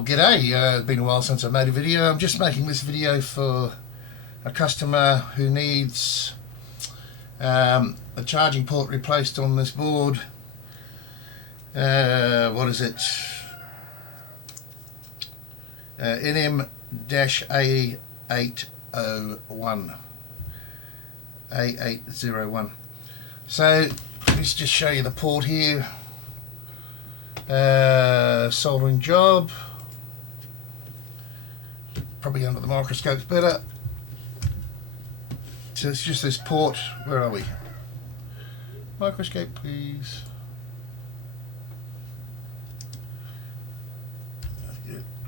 Well, g'day, it's been a while since I made a video. I'm just making this video for a customer who needs a charging port replaced on this board. What is it? NM-A801. A801. So let's just show you the port here. Soldering job. Probably under the microscope's better. So it's just this port. Where are we? Microscope, please.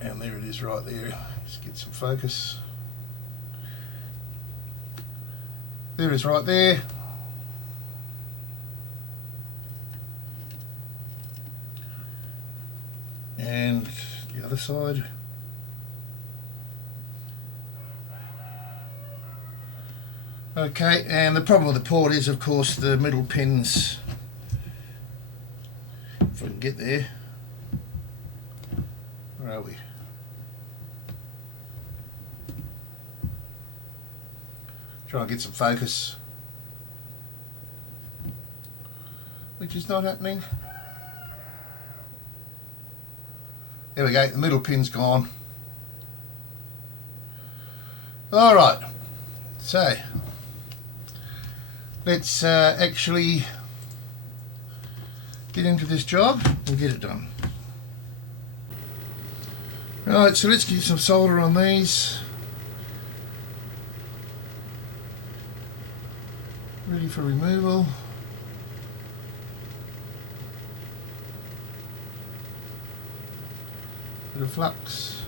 And there it is right there. Let's get some focus. There it is right there. And the other side. Okay, and the problem with the port is, of course, the middle pins. If I can get there. Where are we? Try and get some focus. Which is not happening. There we go, the middle pin's gone. Alright, so let's actually get into this job and get it done. Right, so let's get some solder on these. Ready for removal. Bit of flux.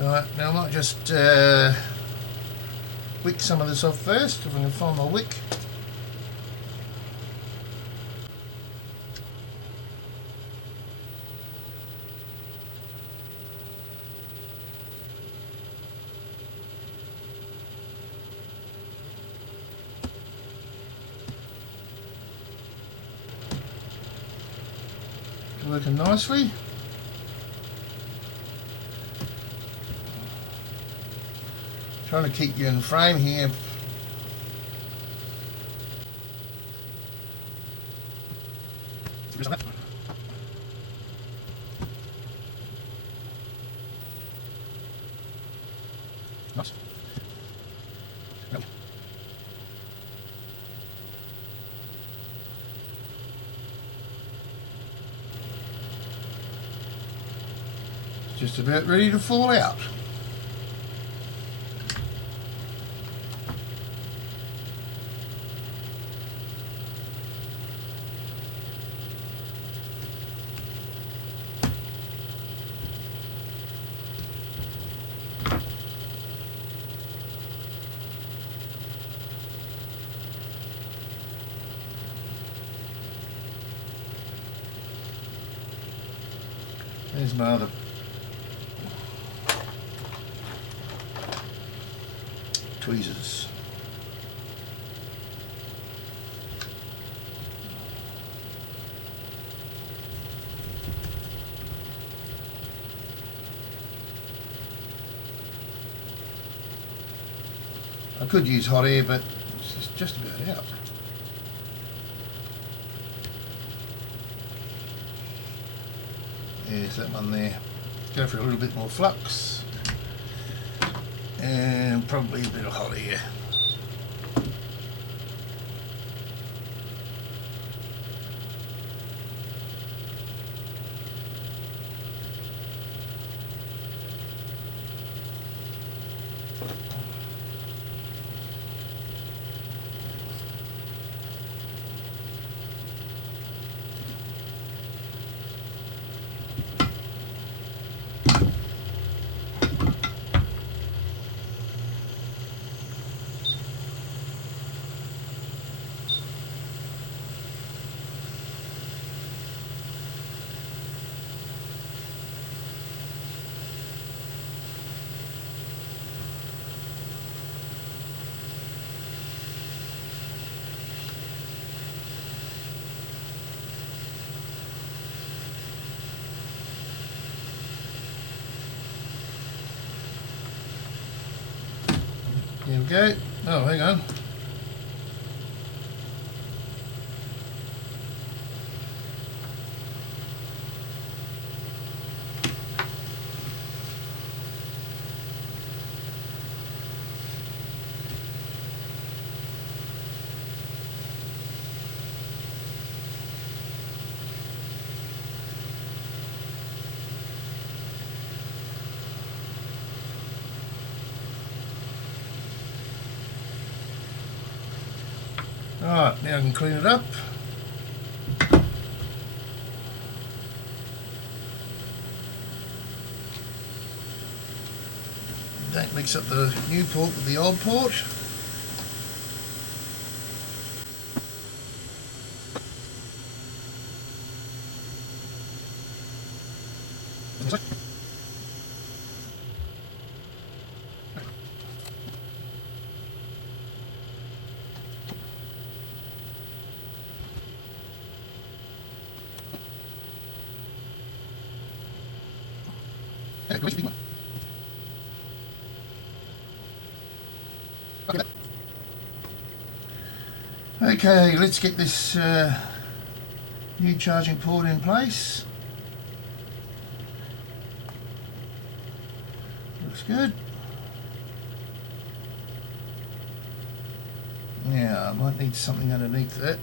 Alright, now I might just wick some of this off first, if I can find my wick. Working nicely. Trying to keep you in frame here. Nice. Yep. Just about ready to fall out. There's my other tweezers. I could use hot air, but it's just about out. There's that one there. Go for a little bit more flux and probably a bit of hot air. go. Oh, hang on. Alright, now I can clean it up. Don't mix up the new port with the old port. Okay, let's get this new charging port in place. Looks good. Now, I might need something underneath that.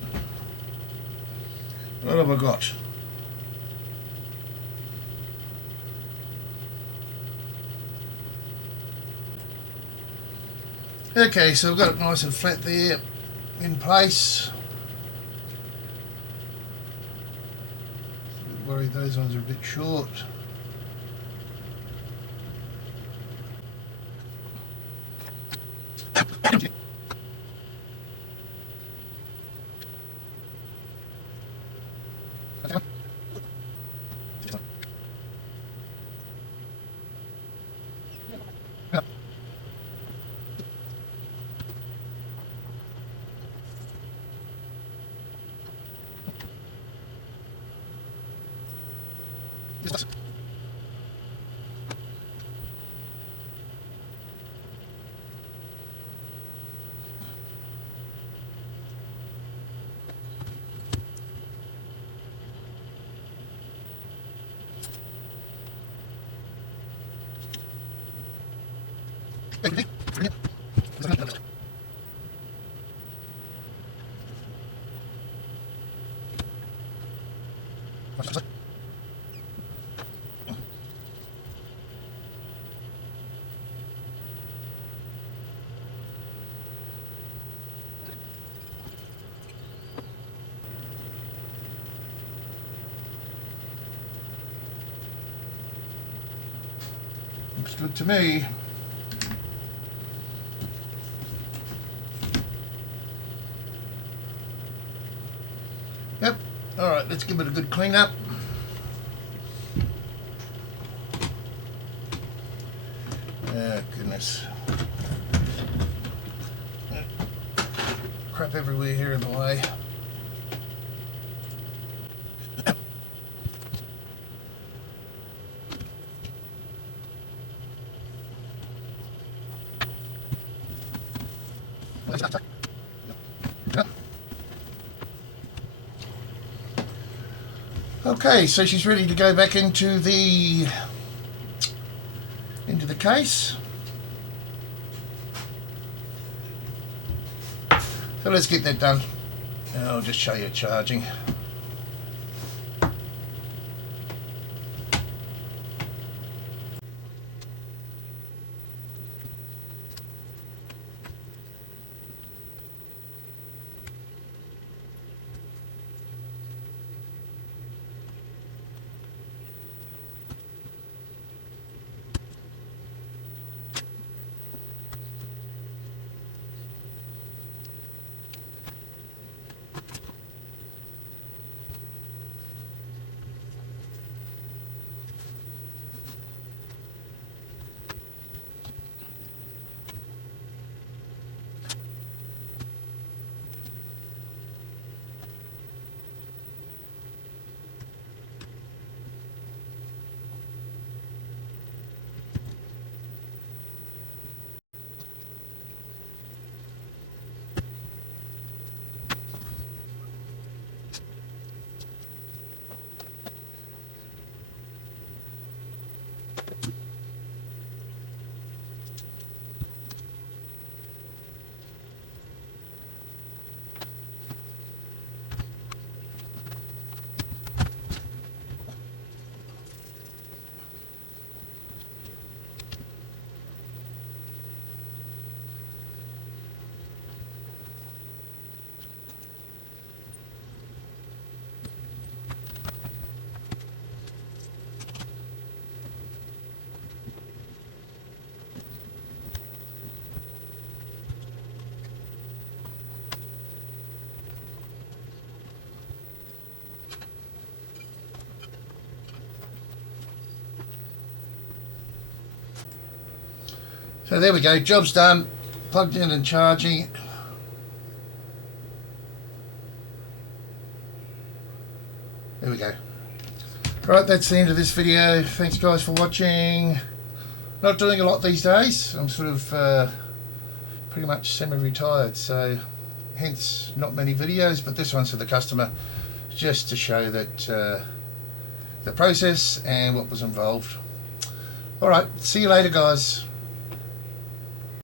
What have I got? Okay, so I've got it nice and flat there in place. Worried those ones are a bit short. Looks good to me. Yep. Alright, let's give it a good clean up. Oh, goodness. Crap everywhere here in the way. Okay, so she's ready to go back into the case. So let's get that done. And I'll just show you charging. So there we go, job's done, plugged in and charging. There we go. Right, that's the end of this video. Thanks guys for watching. Not doing a lot these days. I'm sort of pretty much semi-retired, so hence not many videos, but this one's for the customer, just to show that the process and what was involved. Alright, see you later guys.